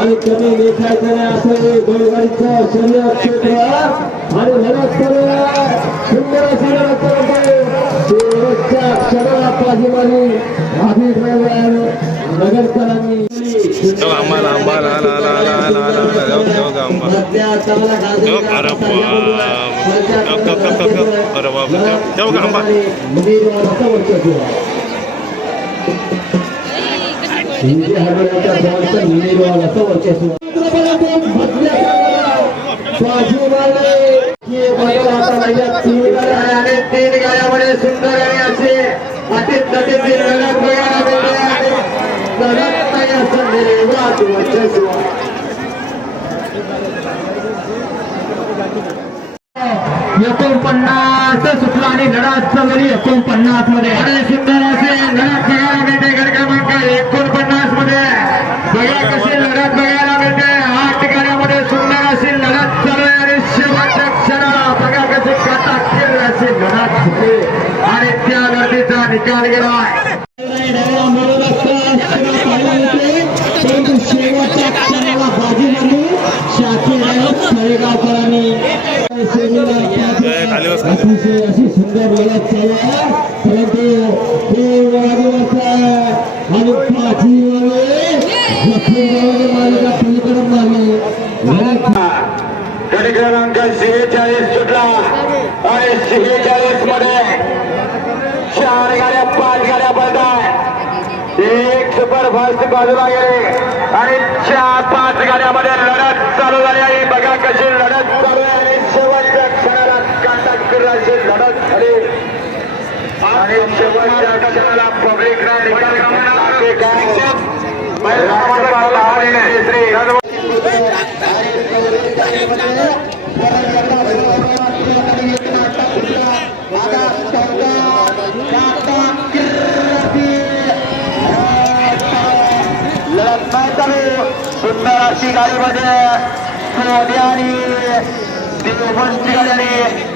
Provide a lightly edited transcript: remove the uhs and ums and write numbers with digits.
आणि कमी लेखायचं नाही असं बैलगाडीचं शर्यत क्षेत्र आणि लढत चालू आहे. सुंदर अशी लढत चालू आहे. शेवटच्या क्षणाला बाजीमारी नगरकरांनी तीन गाड्यामध्ये सुंदर असे एकोणपन्नास सुटला आणि लढत चालली 49 मध्ये आणि सुंदर असे लढत बघायला मिळते. गट क्रमांक 49 मध्ये बघा कशी लढत बघायला मिळते. 8 गाड्यामध्ये सुंदर अशी लढत चालू आहे आणि शेवटच्या क्षणाला बघा कशी काटाक्षर अशी लढत होते आणि त्या लढतीचा निकाल गेला. परंतु शेवटच्या क्षणाला बाजी मारली शाकीर तळेगावकरांनी. अतिशय अशी सुंदर लढत चालू आहे. परंतु हे आणि मालिका पलीकडे मारली. गट क्रमांक 46 सुटला आणि 46 मध्ये 4 गाड्या 5 गाड्या पडतात. एक सुपरफास्ट बाजूला गेले आणि 4-5 गाड्यामध्ये लढत चालू झाली आहे. बघा कशी लढत चालू आहे आणि शेवटच्या क्षणाला काटाक्षर अशी लढत झाली आणि शेवटच्या क्षणाला पब्लिकला निकाल सुंदर अशी गाडीमध्ये सोन्या आणि देवबंदची गाडी